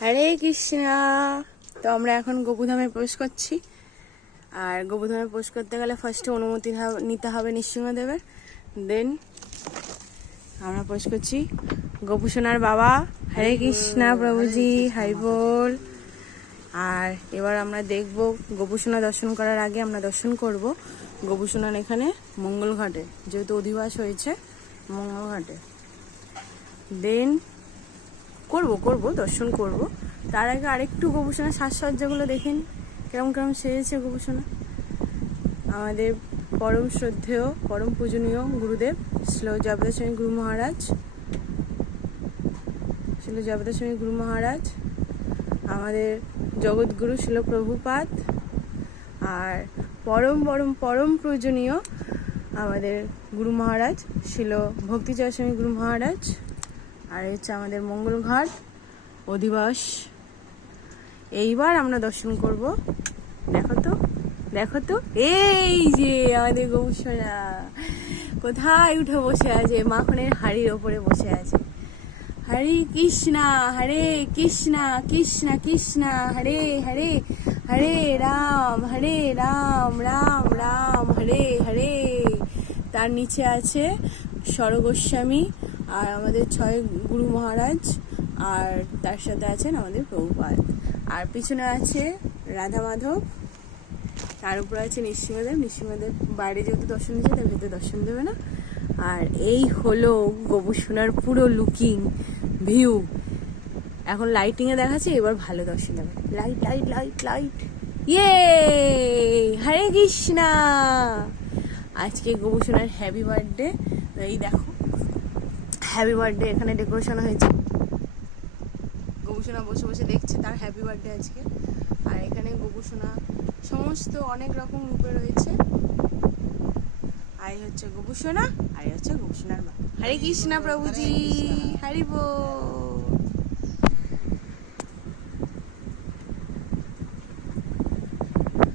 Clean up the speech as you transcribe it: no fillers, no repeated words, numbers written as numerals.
হরে কৃষ্ণা। তো আমরা এখন গোপুধামে প্রবেশ করছি। আর গোপুধামে প্রবেশ করতে গেলে ফার্স্টে অনুমতি নিতে হবে নৃসিংহদেবের। দেন আমরা প্রবেশ করছি। গোপুসোনার বাবা, হরে কৃষ্ণা প্রভুজি, হাই বল। আর এবার আমরা দেখব, গোপুসোনা দর্শন করার আগে আমরা দর্শন করব গোপুসোনার এখানে মঙ্গল ঘাটে, যেহেতু অধিবাস হয়েছে মঙ্গল ঘাটে। দেন করব দর্শন করব। তার আগে আরেকটু গোপুসোনার সাজসজ্জাগুলো দেখেন কেমন কেমন সেজেছে গোপুসোনা। আমাদের পরম শ্রদ্ধেয় পরম পূজনীয় গুরুদেব শ্রী জগদাস্বামী গুরু মহারাজ, আমাদের জগৎগুরু শিল প্রভুপাদ, আর পরম পরম পরম পূজনীয় আমাদের গুরু মহারাজ শিল ভক্তিচরস্বামী গুরু মহারাজ। আর হচ্ছে আমাদের মঙ্গল ঘাট অধিবাস। এইবার আমরা দর্শন করব। দেখো তো এই যে আমাদের গোপুসোনা কোথায় উঠে বসে আছে, মাখনের হাড়ির ওপরে বসে আছে। হরে কৃষ্ণা কৃষ্ণা কৃষ্ণা হরে হরে, হরে রাম রাম রাম হরে হরে। তার নিচে আছে স্বরগোস্বামী আর আমাদের 6 গুরু মহারাজ, আর তার সাথে আছেন আমাদের প্রভুপাদ। আর পিছনে আছে রাধা মাধব, তার উপরে আছে নৃসিংহদেব বাইরে যেহেতু দর্শন দিচ্ছে, তার ভেতরে দর্শন দেবে না। আর এই হলো গোপুসোনার পুরো লুকিং ভিউ। এখন লাইটিং এ দেখাচ্ছে, এবার ভালো দর্শন হবে। লাইট লাইট লাইট লাইট, ইয়ে হরে কৃষ্ণা। আজকে গোপুসোনার হ্যাপি বার্থডে। এই দেখো হ্যাপি বার্থডে এখানে ডেকোরেশন হয়েছে। গোপুসোনা বসে বসে দেখছে তার হ্যাপি বার্থডে আজকে। আর এখানে গোপুসোনা সমস্ত অনেক রকম রূপে রয়েছে। আর এই হচ্ছে গোপুসোনা, আর এই হচ্ছে গোপুসোনার মা। হরে কৃষ্ণা প্রভুজি, হরি বল।